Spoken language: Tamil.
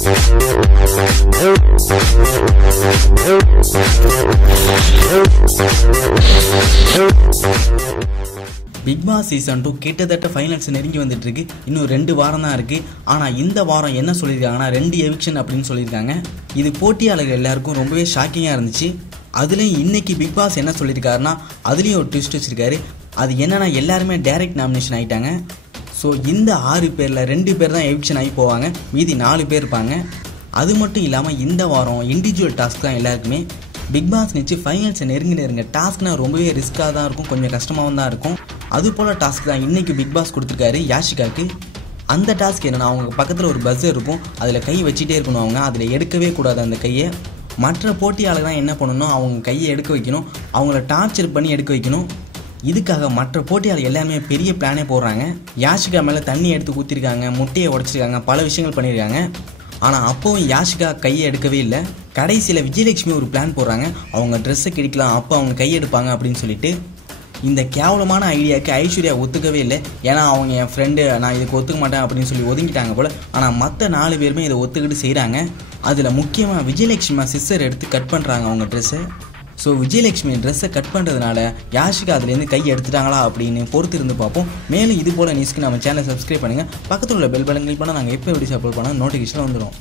பிக் பாஸ் சீசன் 2 கிட்டத்தட்ட ஃபைனல்ஸ் நெருங்கி வந்துட்டு இருக்கு. இன்னும் 2 வாரம் தான் இருக்கு. ஆனால் இந்த வாரம் என்ன சொல்லியிருக்காங்கன்னா 2 எவிக்ஷன் அப்படின்னு சொல்லியிருக்காங்க. இது போட்டியாளர்கள் எல்லாருக்கும் ரொம்பவே ஷாக்கிங்காக இருந்துச்சு. அதுலேயும் இன்னைக்கு பிக் பாஸ் என்ன சொல்லியிருக்காருன்னா அதுலேயும் ஒரு ட்விஸ்ட் வச்சிருக்காரு. அது என்னன்னா எல்லாருமே டைரக்ட் நாமினேஷன் ஆகிட்டாங்க. ஸோ இந்த 6 பேரில் 2 பேர் தான் எவிக்ஷன் ஆகி போவாங்க, மீதி 4 பேர் இருப்பாங்க. அது மட்டும் இல்லாமல் இந்த வாரம் இண்டிவிஜுவல் டாஸ்க் தான் எல்லாருக்குமே. பிக் பாஸ் நினச்சி ஃபைனல்ஸை நெருங்க டாஸ்க்னா ரொம்பவே ரிஸ்க்காக தான் இருக்கும், கொஞ்சம் கஷ்டமாகவும் தான் இருக்கும். அது போல் டாஸ்க் தான் இன்றைக்கி பிக் பாஸ் கொடுத்துருக்காரு யாஷிகாவுக்கு. அந்த டாஸ்க் என்னென்னா அவங்க பக்கத்தில் ஒரு பஸ்ஸர் இருக்கும், அதில் கை வச்சுட்டே இருக்கணும். அவங்க அதில் எடுக்கவே கூடாது அந்த கையை. மற்ற போட்டியாளர் தான் என்ன பண்ணணும், அவங்க கையை எடுக்க வைக்கணும், அவங்கள டார்ச்சர் பண்ணி எடுக்க வைக்கணும். இதுக்காக மற்ற போட்டியாளர் எல்லாருமே பெரிய பிளானே போடுறாங்க. யாஷிகா மேலே தண்ணி எடுத்து ஊற்றிருக்காங்க, முட்டையை உடச்சிருக்காங்க, பல விஷயங்கள் பண்ணியிருக்காங்க. ஆனால் அப்போவும் யாஷிகா கையை எடுக்கவே இல்லை. கடைசியில் விஜயலட்சுமி ஒரு பிளான் போடுறாங்க, அவங்க ட்ரெஸ்ஸை கிடிக்கலாம், அப்போ அவங்க கையெடுப்பாங்க அப்படின்னு சொல்லிட்டு. இந்த கேவலமான ஐடியாவுக்கு ஐஸ்வர்யா ஒத்துக்கவே இல்லை. ஏன்னா அவங்க என் ஃப்ரெண்டு, நான் இதுக்கு ஒத்துக்க மாட்டேன் அப்படின்னு சொல்லி ஒதுங்கிட்டாங்க போல். ஆனால் மற்ற 4 பேருமே இதை ஒத்துக்கிட்டு செய்கிறாங்க. அதில் முக்கியமாக விஜயலட்சுமி சிஸ்டர் எடுத்து கட் பண்ணுறாங்க அவங்க ட்ரெஸ்ஸை. ஸோ விஜயலட்சுமி ட்ரெஸ்ஸை கட் பண்ணுறதுனால யாஷிகா அதுலேருந்து கை எடுத்துட்டாங்களா அப்படின்னு பொறுத்து இருந்து பார்ப்போம். மேலும் இது போல் நியூஸ்க்கு நம்ம சேனலை சப்ஸ்கிரைப் பண்ணுங்கள். பக்கத்தில் உள்ள பெல் பட்டன் கிளிக் பண்ணால் நாங்கள் எப்போ வீடியோஸ் அப்லோட் பண்ணால் நோட்டிஃபிகேஷன் வந்துடும்.